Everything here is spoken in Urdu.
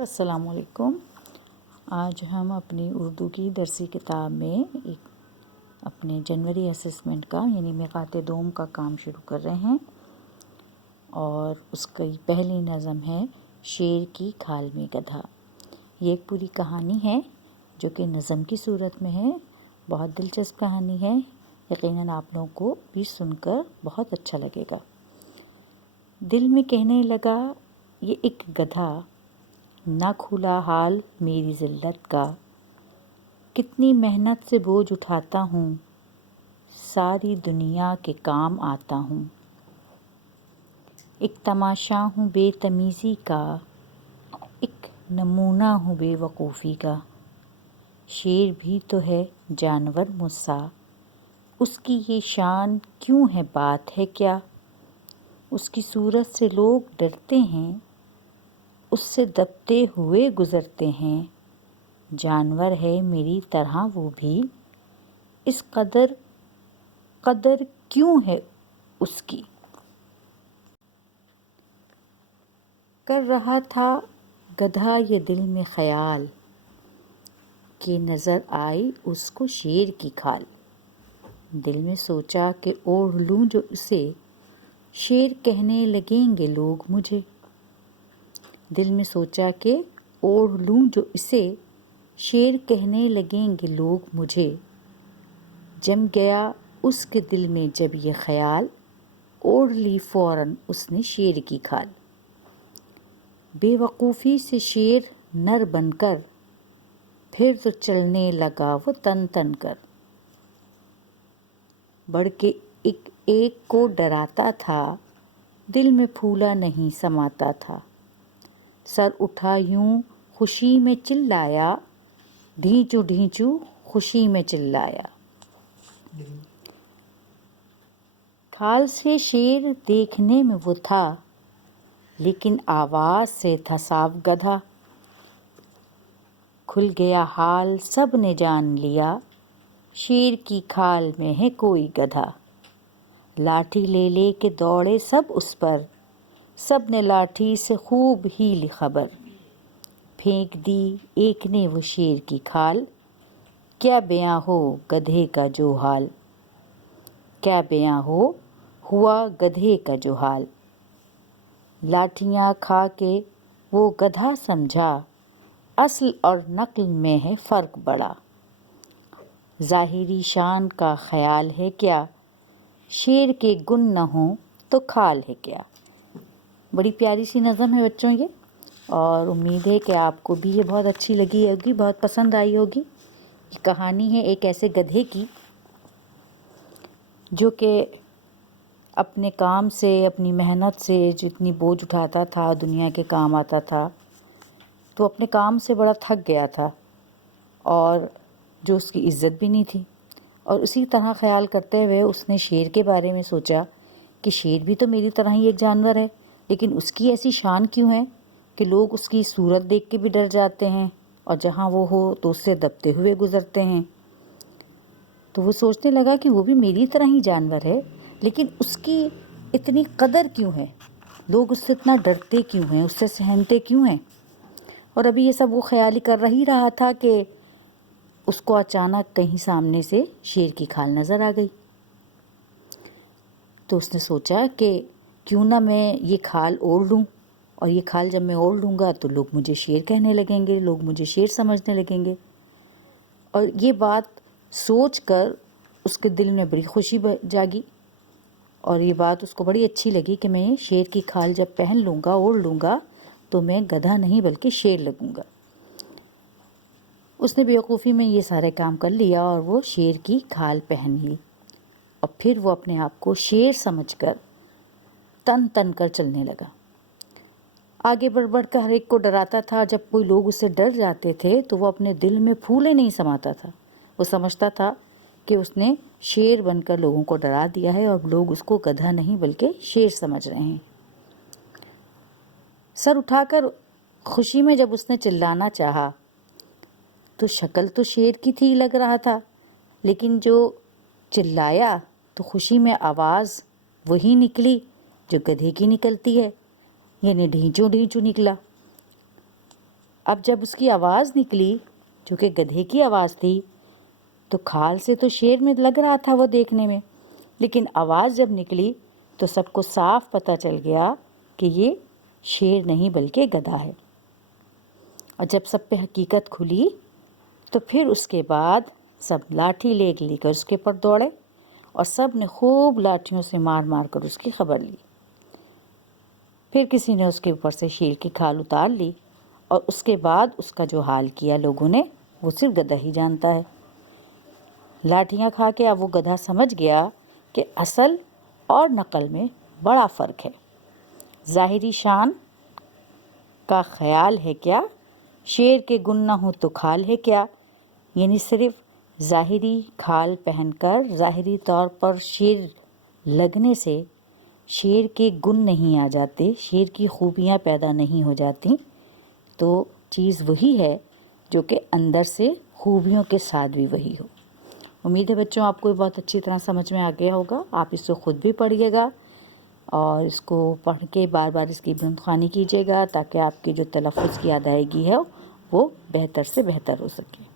السلام علیکم۔ آج ہم اپنی اردو کی درسی کتاب میں ایک اپنے جنوری اسسمنٹ کا یعنی میقات دوم کا کام شروع کر رہے ہیں، اور اس کی پہلی نظم ہے شیر کی کھال میں گدھا۔ یہ ایک پوری کہانی ہے جو کہ نظم کی صورت میں ہے، بہت دلچسپ کہانی ہے، یقیناً آپ لوگوں کو بھی سن کر بہت اچھا لگے گا۔ دل میں کہنے لگا یہ ایک گدھا، نہ کھلا حال میری ذلت کا، کتنی محنت سے بوجھ اٹھاتا ہوں، ساری دنیا کے کام آتا ہوں۔ ایک تماشا ہوں بے تمیزی کا، ایک نمونہ ہوں بے وقوفی کا۔ شیر بھی تو ہے جانور مجھ سا، اس کی یہ شان کیوں ہے بات ہے کیا؟ اس کی صورت سے لوگ ڈرتے ہیں، اس سے دبتے ہوئے گزرتے ہیں۔ جانور ہے میری طرح وہ بھی، اس قدر کیوں ہے اس کی؟ کر رہا تھا گدھا یہ دل میں خیال، کہ نظر آئی اس کو شیر کی کھال۔ دل میں سوچا کہ اوڑھ لوں جو اسے، شیر کہنے لگیں گے لوگ مجھے۔ دل میں سوچا کہ اوڑھ لوں جو اسے، شیر کہنے لگیں گے لوگ مجھے۔ جم گیا اس کے دل میں جب یہ خیال، اوڑھ لی فوراً اس نے شیر کی کھال۔ بے وقوفی سے شیر نر بن کر، پھر تو چلنے لگا وہ تن تن کر۔ بڑھ کے ایک ایک کو ڈراتا تھا، دل میں پھولا نہیں سماتا تھا۔ سر اٹھا یوں خوشی میں چلایا، ڈھینچو ڈھینچو خوشی میں چلایا۔ کھال سے شیر دیکھنے میں وہ تھا، لیکن آواز سے تھا صاف گدھا۔ کھل گیا حال سب نے جان لیا، شیر کی کھال میں ہے کوئی گدھا۔ لاٹھی لے لے کے دوڑے سب اس پر، سب نے لاٹھی سے خوب ہی لی خبر۔ پھینک دی ایک نے وہ شیر کی کھال، کیا بیاں ہو گدھے کا جو حال۔ کیا بیاں ہوا گدھے کا جو حال۔ لاٹھیاں کھا کے وہ گدھا سمجھا، اصل اور نقل میں ہے فرق بڑا۔ ظاہری شان کا خیال ہے کیا، شیر کے گن نہ ہوں تو کھال ہے کیا۔ بڑی پیاری سی نظم ہے بچوں یہ، اور امید ہے کہ آپ کو بھی یہ بہت اچھی لگی ہوگی، بہت پسند آئی ہوگی۔ یہ کہانی ہے ایک ایسے گدھے کی جو کہ اپنے کام سے، اپنی محنت سے جتنی بوجھ اٹھاتا تھا، دنیا کے کام آتا تھا، تو اپنے کام سے بڑا تھک گیا تھا، اور جو اس کی عزت بھی نہیں تھی۔ اور اسی طرح خیال کرتے ہوئے اس نے شیر کے بارے میں سوچا کہ شیر بھی تو میری طرح ہی ایک جانور ہے، لیکن اس کی ایسی شان کیوں ہے کہ لوگ اس کی صورت دیکھ کے بھی ڈر جاتے ہیں، اور جہاں وہ ہو تو اس سے دبتے ہوئے گزرتے ہیں۔ تو وہ سوچنے لگا کہ وہ بھی میری طرح ہی جانور ہے، لیکن اس کی اتنی قدر کیوں ہے، لوگ اس سے اتنا ڈرتے کیوں ہیں، اس سے سہمتے کیوں ہیں۔ اور ابھی یہ سب وہ خیال ہی کر ہی رہا تھا کہ اس کو اچانک کہیں سامنے سے شیر کی کھال نظر آ گئی۔ تو اس نے سوچا کہ کیوں نہ میں یہ کھال اوڑھ لوں، اور یہ کھال جب میں اوڑھ لوں گا تو لوگ مجھے شیر کہنے لگیں گے، لوگ مجھے شیر سمجھنے لگیں گے۔ اور یہ بات سوچ کر اس کے دل میں بڑی خوشی جاگی، اور یہ بات اس کو بڑی اچھی لگی کہ میں شیر کی کھال جب پہن لوں گا، اوڑھ لوں گا، تو میں گدھا نہیں بلکہ شیر لگوں گا۔ اس نے بیوقوفی میں یہ سارے کام کر لیا اور وہ شیر کی کھال پہن لی، اور پھر وہ اپنے آپ کو شیر سمجھ کر تن تن کر چلنے لگا۔ آگے بڑھ بڑھ کر ہر ایک کو ڈراتا تھا۔ جب کوئی لوگ اس سے ڈر جاتے تھے تو وہ اپنے دل میں پھولے نہیں سماتا تھا، وہ سمجھتا تھا کہ اس نے شیر بن کر لوگوں کو ڈرا دیا ہے، اور لوگ اس کو گدھا نہیں بلکہ شیر سمجھ رہے ہیں۔ سر اٹھا کر خوشی میں جب اس نے چلانا چاہا تو شکل تو شیر کی تھی لگ رہا تھا، لیکن جو چلایا تو خوشی میں آواز وہی نکلی جو گدھے کی نکلتی ہے، یعنی ڈھینچو ڈھینچو نکلا۔ اب جب اس کی آواز نکلی جو کہ گدھے کی آواز تھی تو کھال سے تو شیر میں لگ رہا تھا وہ دیکھنے میں، لیکن آواز جب نکلی تو سب کو صاف پتہ چل گیا کہ یہ شیر نہیں بلکہ گدھا ہے۔ اور جب سب پہ حقیقت کھلی تو پھر اس کے بعد سب لاٹھی لے کر اس کے پر دوڑے اور سب نے خوب لاٹھیوں سے مار مار کر اس کی خبر لی۔ پھر کسی نے اس کے اوپر سے شیر کی کھال اتار لی اور اس کے بعد اس کا جو حال کیا لوگوں نے وہ صرف گدھا ہی جانتا ہے۔ لاٹھیاں کھا کے اب وہ گدھا سمجھ گیا کہ اصل اور نقل میں بڑا فرق ہے۔ ظاہری شان کا خیال ہے کیا، شیر کے گن نہ ہوں تو کھال ہے کیا، یعنی صرف ظاہری کھال پہن کر ظاہری طور پر شیر لگنے سے شیر کے گن نہیں آ جاتے، شیر کی خوبیاں پیدا نہیں ہو جاتی، تو چیز وہی ہے جو کہ اندر سے خوبیوں کے ساتھ بھی وہی ہو۔ امید ہے بچوں آپ کو بہت اچھی طرح سمجھ میں آ گیا ہوگا۔ آپ اس کو خود بھی پڑھیے گا اور اس کو پڑھ کے بار بار اس کی بند خوانی کیجیے گا تاکہ آپ کی جو تلفظ کی ادائیگی ہے وہ بہتر سے بہتر ہو سکے۔